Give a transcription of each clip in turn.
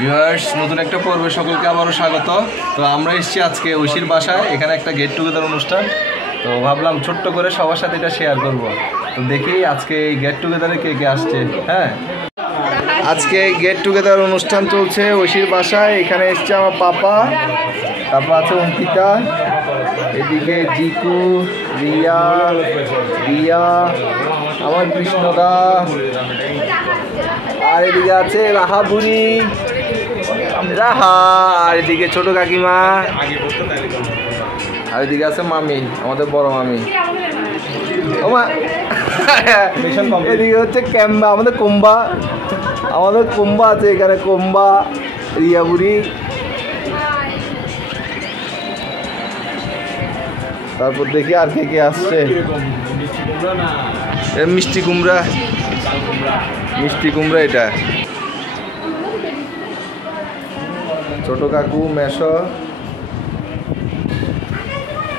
Viewers, নতুন একটা পর্বে সকলকে আবারও স্বাগত। তো আমরা এসেছি আজকে ঐশীর বাসায়, এখানে একটা গেট টুগেদার অনুষ্ঠান। তো ভাবলাম ছোট্ট করে সবার সাথে এটা শেয়ার করব। তো দেখি আজকে এই গেট টুগেদারে কে কে আসছে। হ্যাঁ, আজকে গেট টুগেদার অনুষ্ঠান চলছে ঐশীর বাসায়। এখানে এসছে আমার পাপা, তারপর আছে অঙ্কিতা, এদিকে জিকু, রিয়া, রিয়া, আমার কৃষ্ণদা, আর এদিকে আছে রাহা বুড়ি, রাহা, আর এদিকে ছোট কাকিমা, আর এদিকে আছে মামি, আমাদের বড় মামি। এদিকে হচ্ছে ক্যাম্বা, আমাদের কোম্বা আছে এখানে, কোম্বা, রিয়া বুড়ি। তারপর দেখি আর কে কে আসছে। মিষ্টি কুমড়া, এটা ছোট কাকু, মেশো,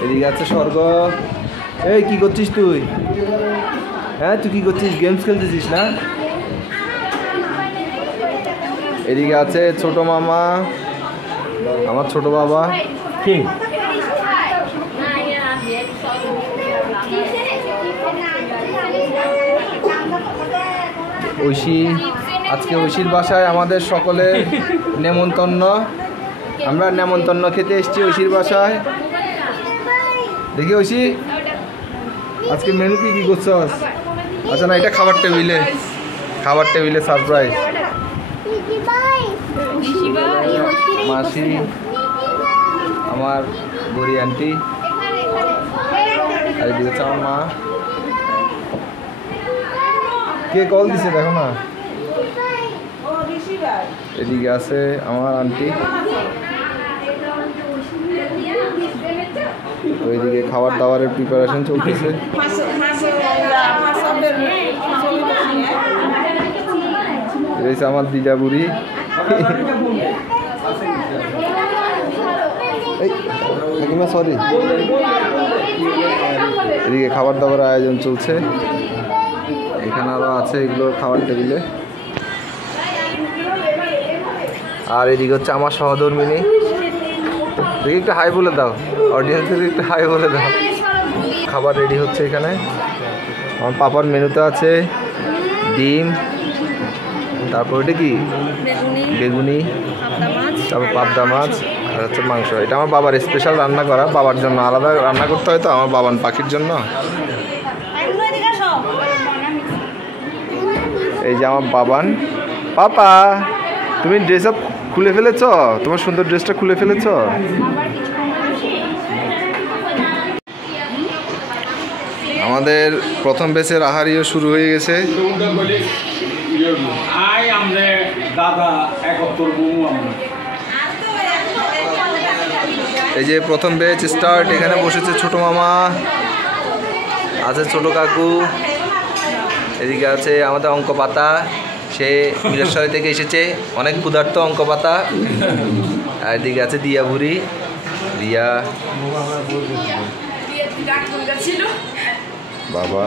এদিকে আছে স্বর্গ। এই কি করছিস তুই? হ্যাঁ, তুই কি করছিস? গেমস খেলতেছিস না? এদিকে আছে ছোট মামা, আমার ছোট বাবা। কি ঐশী, আজকে ঐশীর বাসায় আমাদের সকলের নেমন্তন্ন। আমরা নেমন্তন্ন খেতে এসেছি ঐশীর বাসায়। দেখি ঐশী, আজকে মেনু কি করছস? আচ্ছা না, এটা খাবার টেবিলে সারপ্রাইজ। মাসি, আমার গড়ি আন্টি, আর এদিকে হচ্ছে আমার মা। কে কল দিছে দেখো না। এদিকে আছে আমার আন্টি, ওইদিকে খাবার দাবারের প্রিপারেশন চলতেছে। রয়েছে আমার দিদা বুড়ি। সরি, এদিকে খাবার দাবারের আয়োজন চলছে। এখানে আরো আছে এগুলো খাবার টেবিলে। আর এদিকে হচ্ছে আমার সহধর্মিনী। দেখি একটু হাই বলে দাও, অডিয়েন্সের একটু হাই বলে দাও। খাবার রেডি হচ্ছে এখানে। আমার পাপার মেনুতে আছে ডিম, তারপর এটা কি বেগুনি, তারপর পাবদা মাছ, আর হচ্ছে মাংস। এটা আমার বাবার স্পেশাল রান্না করা, বাবার জন্য আলাদা রান্না করতে হয় তো, আমার বাবান পাখির জন্য। এই যে আমার বাবান। পাপা, তুমি ড্রেস আপ খুলে ফেলেছ, তোমার সুন্দর ড্রেসটা খুলে ফেলেছ। আমাদের প্রথম ব্যাচের আহারিও শুরু হয়ে গেছে। এই যে প্রথম ব্যাচ স্টার্ট। এখানে বসেছে ছোট মামা, আছে ছোট কাকু, এদিকে আছে আমাদের অঙ্ক পাতা, সে মিরেশ্বরী থেকে এসেছে, অনেক ক্ষুধার্ত অঙ্ক পাতা। আর এদিকে আছে দিয়া বুড়ি, রিয়া, বাবা।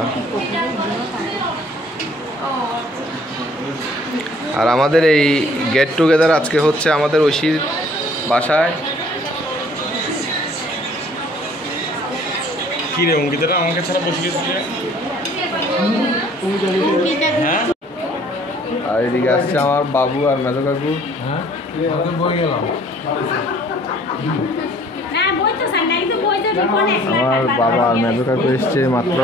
আর আমাদের এই গেট টুগেদার আজকে হচ্ছে আমাদের ঐশীর বাসায়। কি রে অঙ্কিতাটা আমাকে ছাড়া বসে গেছে। আর এদিকে আসছে আমার বাবু আর মেজো কাকু। আমার বাবা আর মেজো কাকু এসছে মাত্র।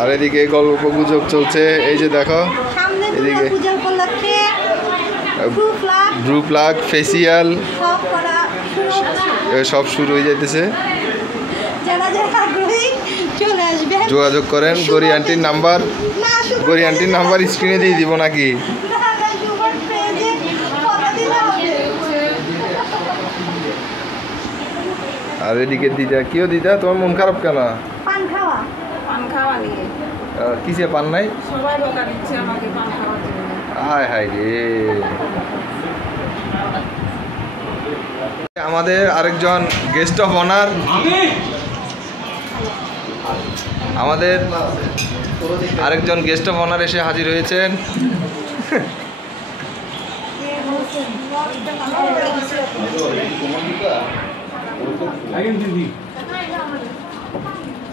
আর এদিকে গল্প গুজব চলছে। এই যে দেখো, এদিকে ব্রু প্লাগ, ফেসিয়াল সব শুরু হয়ে যাইতেছে। যোগাযোগ করেন। গড়ি আন্টির নাম্বার স্ক্রিনে দিয়ে দিব নাকি? আর এদিকে দিদা, কিও দিদা তোমার মন খারাপ কেন? কিসে পান নাই? হায় হায় রে, আমাদের আরেকজন গেস্ট অফ অনার, আমাদের আরেকজন গেস্ট অফ অনার এসে হাজির হয়েছেন।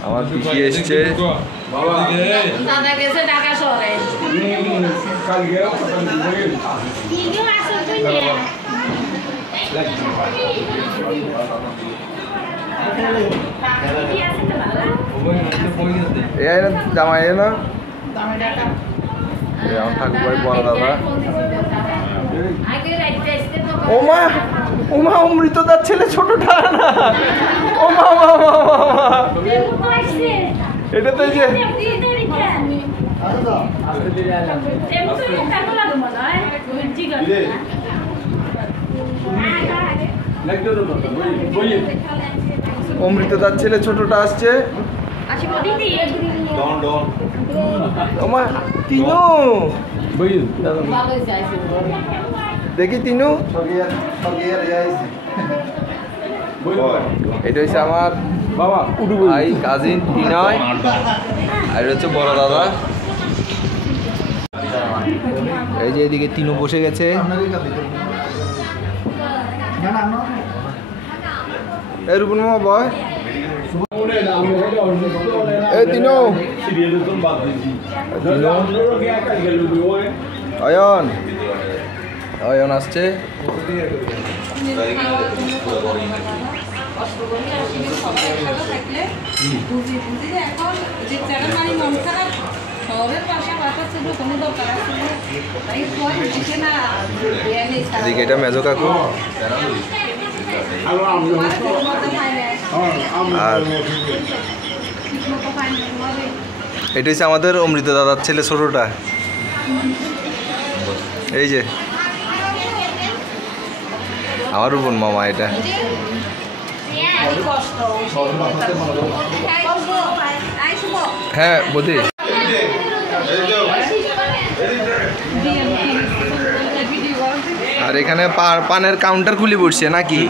আমার পিসি এসছে। জামাই না আমার ঠাকুর ভাই বড় দাদা। ওমা ওমা অমৃতদার ছেলে ছোটটা না। ওমা এটা তো যে অমৃতদার ছেলে ছোটটা আসছে। ওমা তিনু দেখি তিনু, এটা হচ্ছে আমার বাবা ভাই কাজিন তিনয়, আর হচ্ছে বড় দাদা। এই যে এদিকে তিনু বসে গেছে। এই রূপন মামা বয়, এই তিনু অয়ন, অয়ন আসছে। এদিকে এটা মেজো কাকু, আর এটা হচ্ছে আমাদের অমৃত দাদার ছেলে ছোটটা। এই যে আমার রূপন মামা, এটা হ্যাঁ বদি। আর এখানে পানের কাউন্টার খুলে পড়ছে নাকি?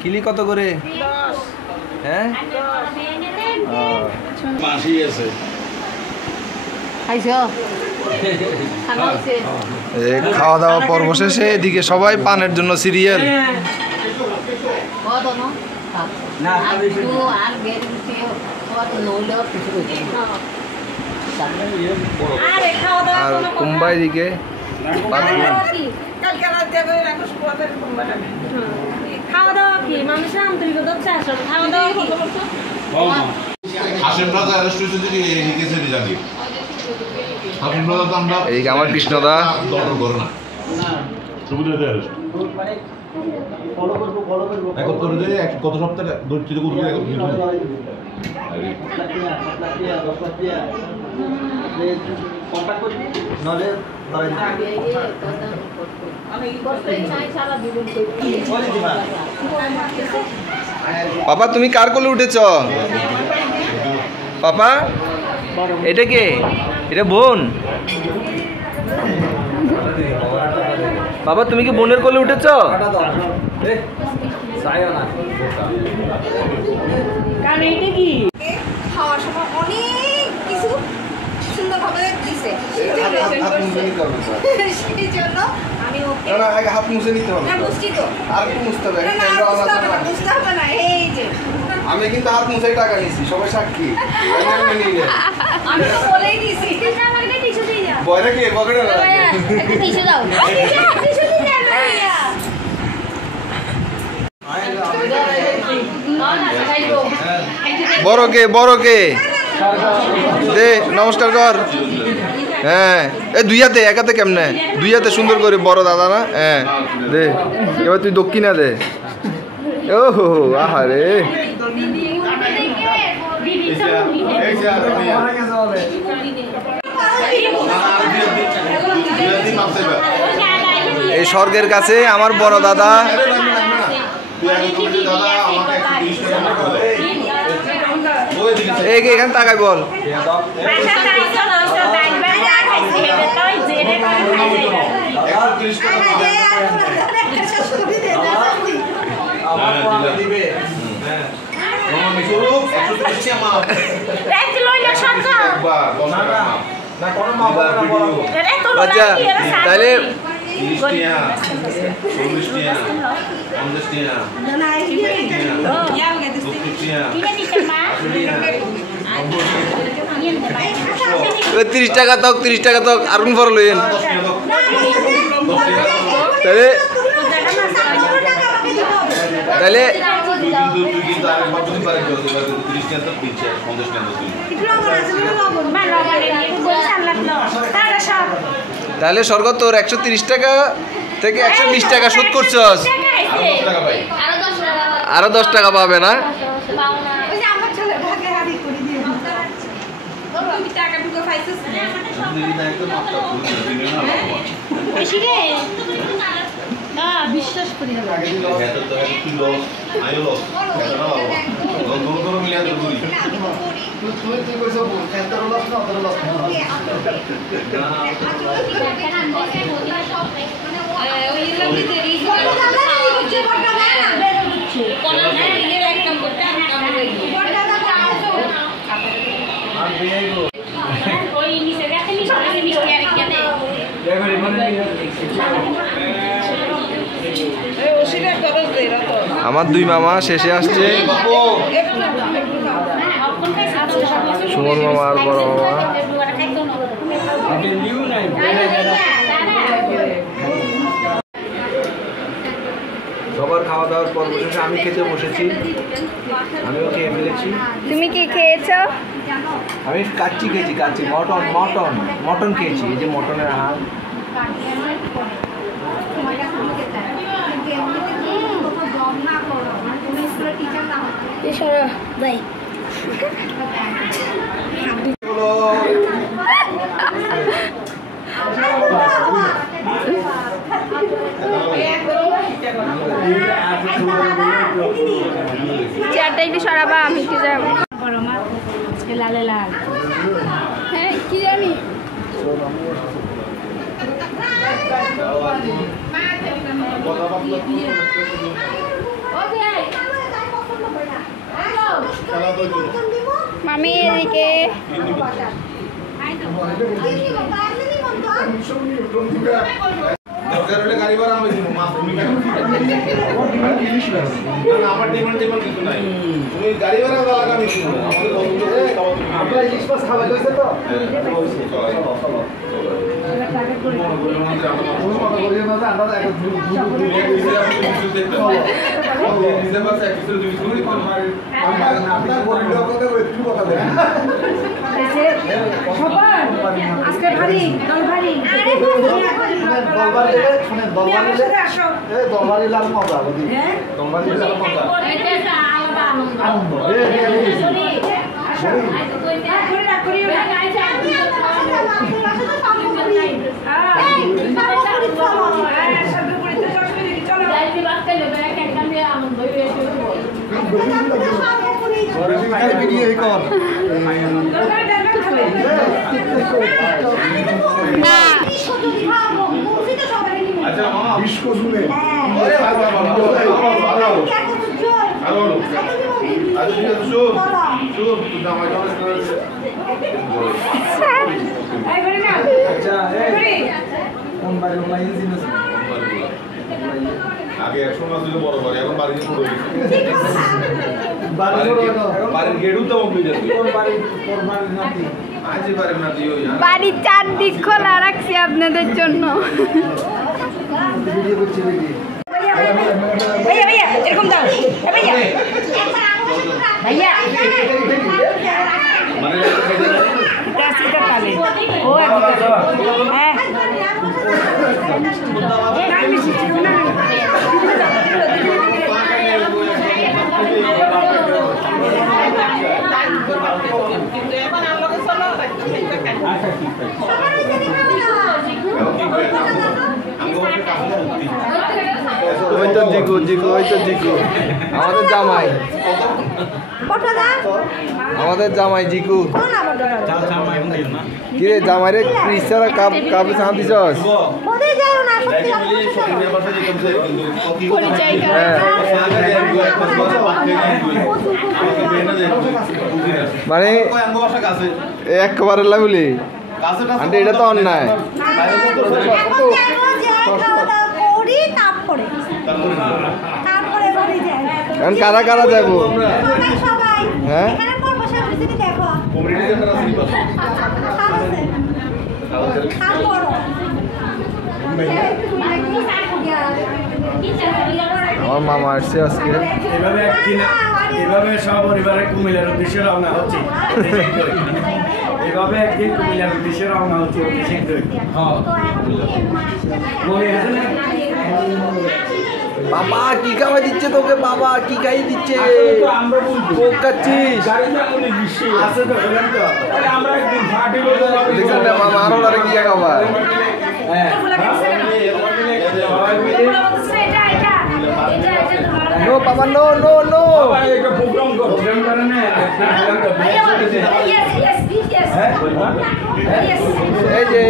কিলি কত করে? হ্যাঁ খাওয়া দাওয়া পর্ব শেষে এদিকে সবাই পানের জন্য সিরিয়াল। আর কুম্বাই দিকে খাওয়া দাওয়া কি মানুষের আন্তরিকতা চাষ খাওয়া দাওয়া কি এইদিকে আমার কৃষ্ণদা, গত সপ্তাহে পাপা তুমি কার কোলে উঠেছ? পাপা এটা কে? এটা বোন। বাবা তুমি কি বোনের কোলে উঠেছ? খাওয়ার সময় অনেক কিছু সুন্দরভাবে দিছে, সেই জন্য আমি হাত মুছে নিতে হবে। বুঝছি তো, আর একটু মুছতে হবে। বুঝতে হবে না। এই যে আমি কিন্তু হাত মুছেই টাকা নিছি, সবাই সাক্ষী। আমি তো বলেই দিছি আমাকে টিস্যু দিয়ে যাও। বয়রা কে পকেটে না? একটা টিস্যু দাও, টিস্যু দিয়ে যাও ভাইয়া। বড় কে বড় কে দে নমস্কার কর। হ্যাঁ এই দুই হাতে, এক হাতে কেমনে? দুই হাতে সুন্দর করে বড় দাদা না? হ্যাঁ দে, এবার তুই দক্ষিণা দে। ও হো আহারে এই স্বর্গের কাছে আমার বড় দাদা। এখানে তাকাই বল। আচ্ছা তাহলে ত্রিশ টাকা তক আর কোন ফর লইন তাহলে তাহলে তাহলে স্বর্গ তোর 130 টাকা থেকে 120 টাকা শোধ করছস আরো 10 টাকা পাবে না বিশ্বাস করি আমার দুই মামা শেষে আসছে সুমন মামা আর বড় মামা সবার খাওয়া দাওয়ার পর বসেছে আমি খেতে বসেছি আমিও খেয়ে ফেলেছি তুমি কি খেয়েছো আমি কাচ্চি খেয়েছি কাচ্চি মটন মটন মটন খেয়েছি এই যে মটনের হাড় ভাই চেয়ারটা একটু সরাবা আমি একটু যাবো বড় মা আজকে লালে লাল হ্যাঁ কি জানি মামি এদিকে গাড়ি ভাড়া আমি দিব মাছ তুমি কেন আমার ডিমান্ড কিছু নাই তুমি গাড়ি ভাড়া লাগাবি আমাদের বন্ধু আমরা ইলিশ মাছ খাওয়া হইছে তো আজকে ভারী দল ভারী আচ্ছা মামা বিস্কো শুনে আরে ভাই ভাই আরো আচ্ছা ঠিক আছে শুন শুন তুই জামাই করে এই বলি না আচ্ছা বলি কোন বাড়ি অনলাইন জিনিস আগে 100 মাস দিলে বড় করে এখন বাড়ি ছোট হয়েছে বাড়ির গেটও তো কমপ্লিট আছে কোন বাড়ি তোর বাড়ি নাতি আজ বাড়ি নাতি ওই বাড়ির চারদিক খোলা রাখছি আপনাদের জন্য ভিডিও করছি ভিডিও ভাইয়া ভাইয়া এরকম দাও ভাইয়া ভাইয়া মানে এটা পালে ও হ্যাঁ ওই তো জিকু জিকু ওই তো জিকু আমাদের জামাই আমাদের জামাই জিকু কি রে জামাই রে ক্রিস্টারা কাপ কাপে সান দিছস মানে একবারে লাগুলি আন্টি এটা তো অন্যায় এখন কারা কারা যাবো? হ্যাঁ আমার মামা আসছে আজকে। এভাবে সপরিবারে কুমিল্লার উদ্দেশ্যে রওনা হচ্ছে। এভাবে একদিন কুমিল্লার উদ্দেশ্যে রওনা হচ্ছে অতি শীঘ্রই। মনে আছে না? বাবা কি খাওয়াই দিচ্ছে তোকে? বাবা কি খাই দিচ্ছে? কোক খাচ্ছিস? আছে তো বলেন তো। দেখছেন না মামা আরো আরে কি খাবার? নো বাবা নো নো নো। প্রোগ্রাম করে না। এই যে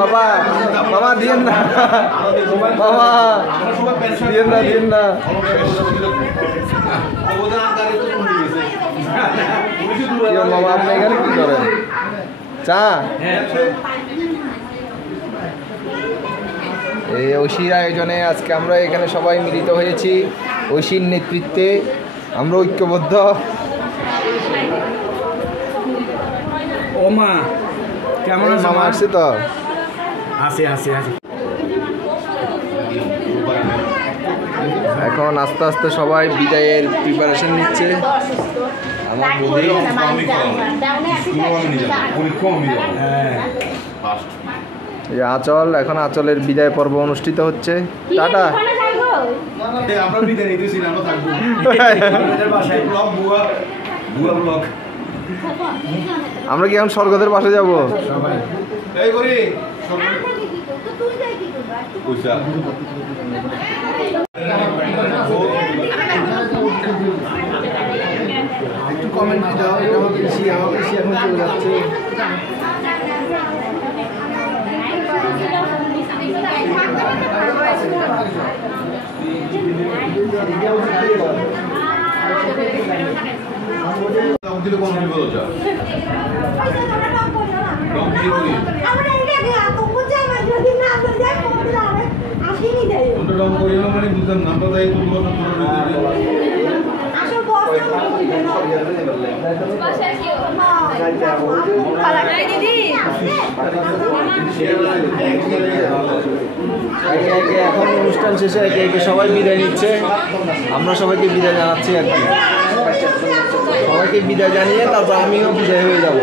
বাবা মামা দিয়েন না, মামা দিয়েন না দিয়েন না। মামা আপনি এখানে কি করেন? চা? এই ঐশীর আয়োজনে আজকে আমরা এখানে সবাই মিলিত হয়েছি। ঐশীর নেতৃত্বে আমরা ঐক্যবদ্ধ। ও মা কেমন আছে? মামা আসছে তো? আছে আছে আছে। এখন আস্তে আস্তে সবাই বিদায়ের প্রিপারেশন নিচ্ছে। আমার বৌদি এই আঁচল, এখন আঁচলের বিদায় পর্ব অনুষ্ঠিত হচ্ছে। টাটা। আমরা বিদায় নিতেছি না, আমরা থাকবো ব্লগ বুয়া ব্লগ। আমরা কি এখন স্বর্গদের পাশে যাব? এই করি পয়সা একটু কমেন্ট দাও। আমার বেশি এখন চলে যাচ্ছে। দিলে কোন বিপদ হচ্ছে? ওটা ডাউন করি না মানে বুঝলাম না, আমরা তাই তুমি কথা এখন অনুষ্ঠান শেষে একে একে সবাই বিদায় নিচ্ছে। আমরা সবাইকে বিদায় জানাচ্ছি আর কি। সবাইকে বিদায় জানিয়ে তারপর আমিও বিদায় হয়ে যাব।